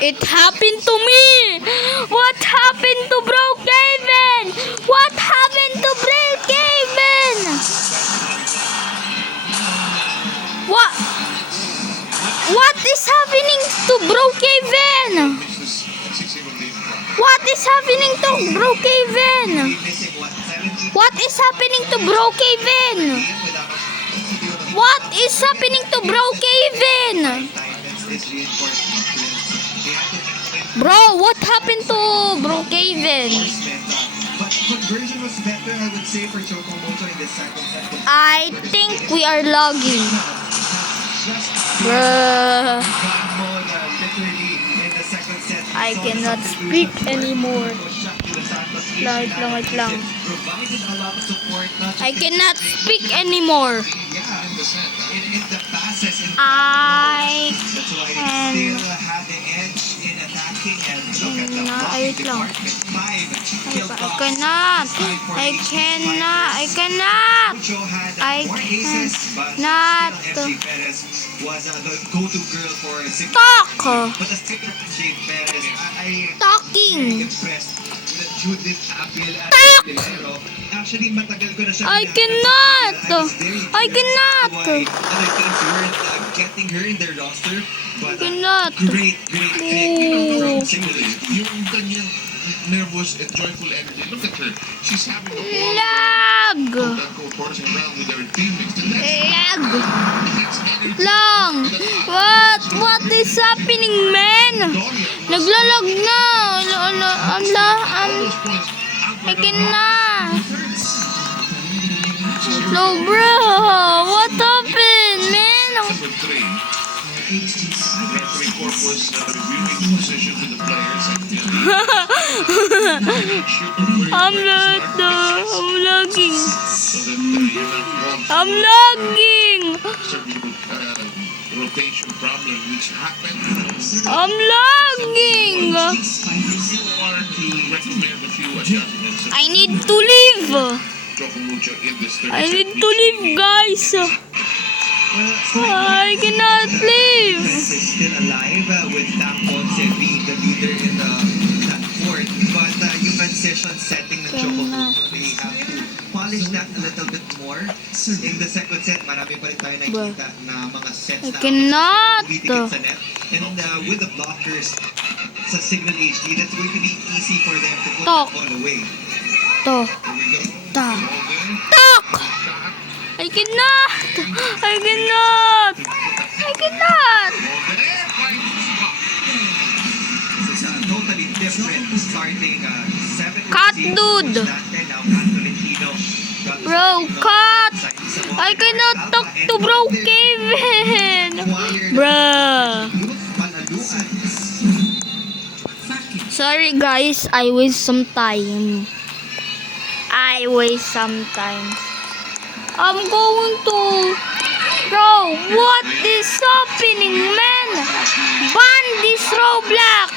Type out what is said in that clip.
It happened to me. What happened to Brookhaven? What happened to Brookhaven? What is happening to Brookhaven? What is happening to Brookhaven? What is happening to Brookhaven? What is happening to Brookhaven? Bro, what happened to Brookhaven? Conversion was better, I would say, for Chocomoto in the second set. I think we are logging. Bruh. I cannot speak anymore. Wait lang. I cannot speak anymore. I cannot talking. Actually, matagal ko na siya. I cannot. Other teams weren't getting her in their roster. But Cannot. great Ooh. from Singapore. Yung kanyang nervous and joyful energy. Look at her. She's having a ball. Lag. Quote-unquote horsing around with her teammates. And Lag. that's energy. Lang. What is happening, man? Naglalag na. All those points. I cannot. No, bro. What happened, man? Number 3. Referee Corp was reviewing the position with the players and I'm lagging. so that you're not involved I'm lagging. certain rotation problem which happened. I'm lagging. Recommend a few adjustments. I need to leave. Chocomucho in this third I set. need to leave, guys. I cannot leave. Is still alive with Tam Ponce being the leader in that court. But yung transition setting ng Chocomoto, they have to polish that a little bit more. In the second set, marami pa rin tayo nakikita na mga sets I na cannot. tumitikit sa net. And with the blockers sa Signal HD, that's going to be easy for them to put Talk. the ball away. To. Ta. Talk. I cannot. This is a totally different starting 7 Cut, dude. Bro, cut. I cannot talk to Brookhaven. Bruh. Sorry guys, I waste some time. I'm going to... Bro, what is happening, man? Ban this Roblox.